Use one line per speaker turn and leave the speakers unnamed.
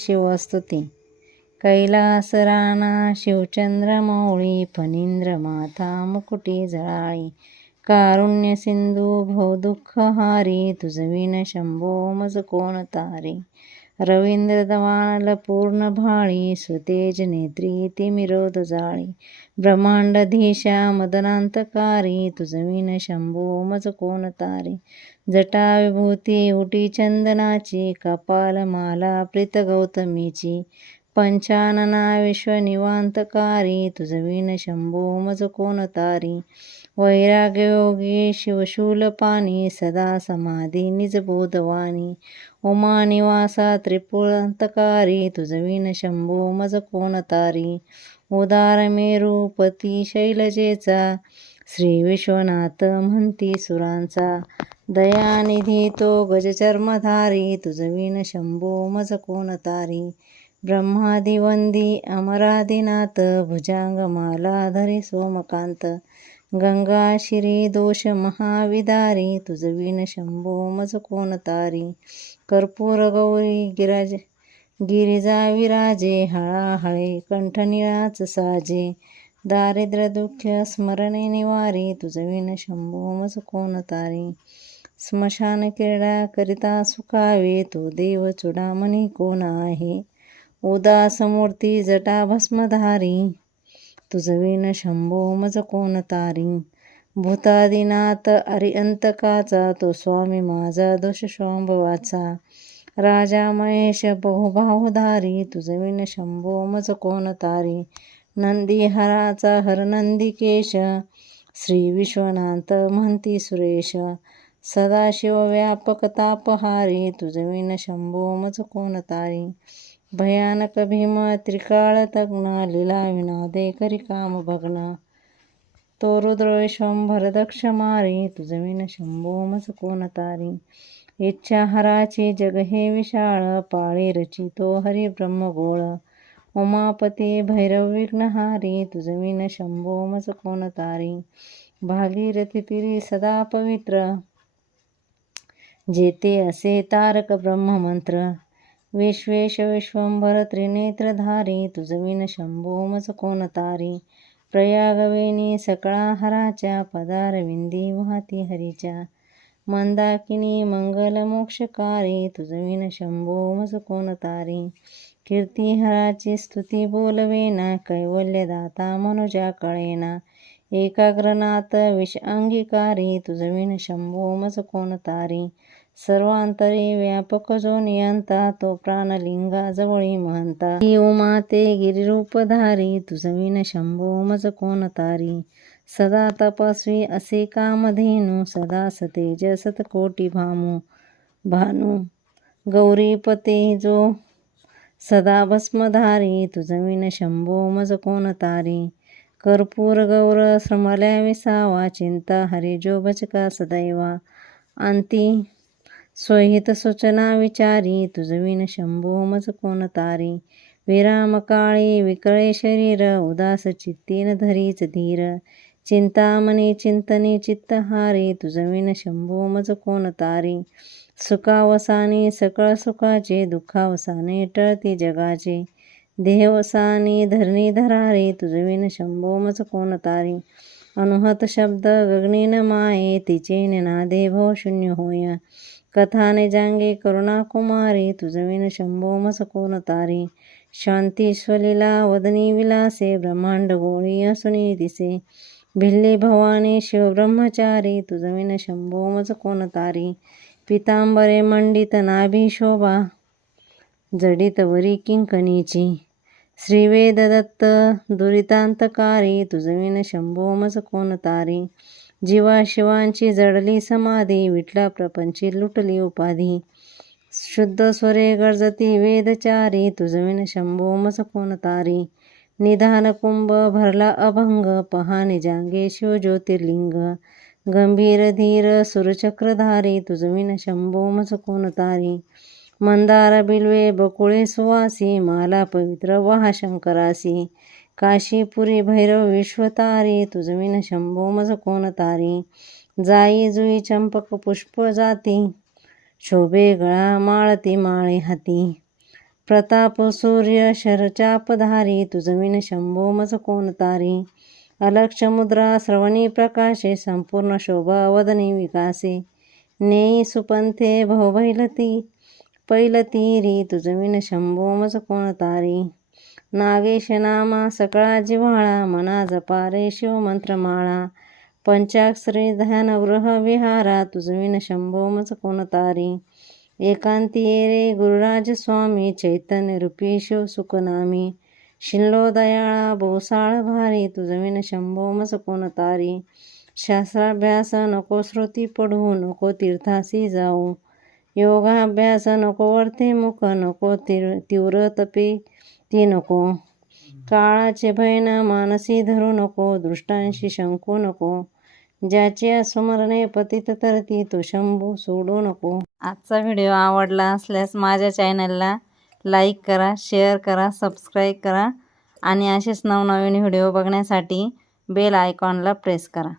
शिवस्तुती कैलास राणा शिवचंद्र माऊळी फणींद्र माथा मुकुटी जळाळी. कारुण्य सिंधू भवदुःख हारी तुझविन शंभो मज कोण तारी. रवींद्र दवाणल पूर्ण भाळी सुतेज नेत्री तिमिरोध जाळी ब्रह्मांडधीशा मदनांतकारी तुझविन शंभो मज कोण तारी. जटा विभूती उटी चंदनाची कपाल माला प्रीत गौतमीची. पंचानना विश्वनिवांतकारी तुझविन शंभो मज कोण तारी? वैराग्ययोगी शिवशूलपाणी सदा समाधी निजबोधवाणी उमा निवासा त्रिपुरांतकारी तुझविन शंभो मज कोण तारी? उदार मेरूपती शैलजेचा श्री विश्वनाथ म्हणती सुरांचा. दयानिधी तो गजचर्मधारी तुझविन शंभो मज कोण तारी? ब्रह्मादिवंदी अमरादिनाथ भुजांगमाला धरी सोमकांत गंगा शिरी दोष महाविदारी तुझविन शंभो मज कोण तारी कर्पूर गौरी गिराज गिरिजा विराजे हळाहळे कंठनिळाच साजे दारिद्र्य दुःख स्मरणे निवारी तुझविन शंभो मज कोण तारी स्मशान क्रीडा करिता सुखावे तो देव चुडामणी कोण आहे? उदासमूर्ती जटा भस्मधारी तुझविन शंभो मज कोण तारी? भूतादिनाथ अरिअंतकाचा तो स्वामी माझा दोष स्वांभवाचा राजा महेश बहुबाहुधारी तुझविन शंभो मज कोण तारी? नंदीहराचा हरनंदिकेश श्री विश्वनाथ म्हणती सुरेश. सदाशिव व्यापक तापहारी तुझविन शंभो मज कोण तारी? भयानक भीम त्रिकाळ तग्न लीला विनादे करी काम भग्न. तो रुद्र दक्ष मारी तुझविन शंभो मज कोण तारी. इच्छा हराची जग हे विशाळ पाळी रचितो हरी ब्रह्मगोळ उमापती भैरव विघ्नहारी तुझविन शंभो मज कोण तारी. भागीरथी तिरी सदा पवित्र. जेते असे तारक ब्रह्ममंत्र. विश्वेश विश्वंभर त्रिनेत्रधारी तुझविन शंभोमच कोणतारी प्रयागवेणी सकळा हराच्या पदारविंदी वाहती हरीच्या. मंदाकिनी मंगलमोक्षकारी तुझविन शंभोमच कोणतारी कीर्तिहराची स्तुती बोलवेना कैवल्यदाता मनुजा कळेना. एकाग्रनाथ विष अंगीकारी तुझविन शंभोमच कोणतारी सर्वांतरी व्यापक जो नियंता तो प्राणलिंगा जवळी म्हणता ही उमा ते गिरिरूपधारी तुझविन शंभो मज कोण तारी? सदा तपस्वी असे कामधेनू सदा सतेज सतकोटी भामू. भानू गौरीपते जो सदा भस्मधारी तुझविन शंभो मज कोण तारी? कर्पूर गौर श्रमल्या विसावा चिंता हरिजो जो सदैवा. अंती स्वहित सूचना विचारी तुझविन शंभो मज कोण तारी? विराम काळी विकळे शरीर उदास चित्तीन धरीच धीर. चिंतामणी चिंतनी चित्तहारी तुझविन शंभो मज कोण तारी? सुखावसानी सकळ सुखाचे दुःखावसाने टळती जगाचे. देहवसानी धरणी धरारी तुझविन शंभो मज कोण तारी? अनुहत शब्द गगनीन माये तिचे निनादे भो शून्य होय. कथाने जांगे करुणा कुमारी तुझविन शंभो मज तारी. शांती स्वलीला वदनी विलासे ब्रह्मांड गोळी असुनी दिसे. भिल्ली भवानी शिवब्रह्मचारी तुझविन शंभो मज तारी. पितांबरे मंडित नाभी शोभा जडित वरी किंकणीची. श्रीवेद दत्त दुरितांतकारी तुझविन शंभो मज कोण तारी. जीवा शिवांची जडली समाधी विठला प्रपंची लुटली उपाधी. शुद्ध स्वरे गर्जती वेदचारी तुझविन शंभो मसकोन तारी. निधान कुंभ भरला अभंग पहाने जांगे शिव ज्योतिर्लिंग गंभीर धीर सुरचक्रधारी तुझविन शंभो मसकोन तारी. मंदार बिल्वे बकुळे सुवासी माला पवित्र वहा शंकरासी. काशीपुरी भैरव विश्वतारी तुझविन शंभो मज कोण तारी? जाई जुई चंपक पुष्प जाती शोभे गळा माळती माळे हाती. प्रताप सूर्य शरचापधारी तुझ विन शंभो मज कोण तारी? अलक्ष मुद्रा श्रवणी प्रकाशे संपूर्ण शोभा वदनी विकासे. नेई सुपंथे भवभैलती पैलती री तुझ शंभो मज कोण तारी? नागेश नामा सकळा जिव्हाळा मना जपारे शिवमंत्रमाळा पंचाक्षरी ध्यानगृह विहारा तुझविन शंभोमच शंभो मज कोण एकांती रे गुरुराज स्वामी चैतन्य रूपी शिव सुखनामी शिल्लो दयाळा बोसाळ भारी तुझविन शंभोमच शंभो मज शास्त्राभ्यास नको श्रुती पडू नको तीर्थासी जाऊ. योगाभ्यास नको वरते मुख नको तीर तीव्र तपे. ती नको. काळाचे भयना मानसी धरू नको दृष्टांशी शंकू नको. ज्याचे असमरणे पतित तरती तो शंभू सोडू नको. आजचा व्हिडिओ आवडला असल्यास माझ्या चॅनलला लाईक करा शेअर करा सबस्क्राईब करा आणि असेच नवनवीन व्हिडिओ बघण्यासाठी बेल आयकॉनला प्रेस करा.